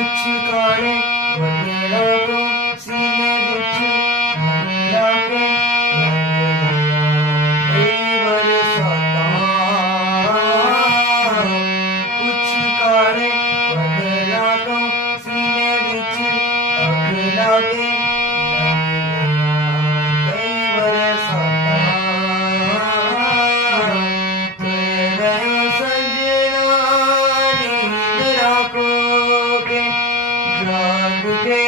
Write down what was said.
कुछ काले बदला तो सीने बिच लाके कई बरसाता कुछ काले बदला तो सीने बिच लाके कई बरसाता तेरे सजना नींद राखो के जाग के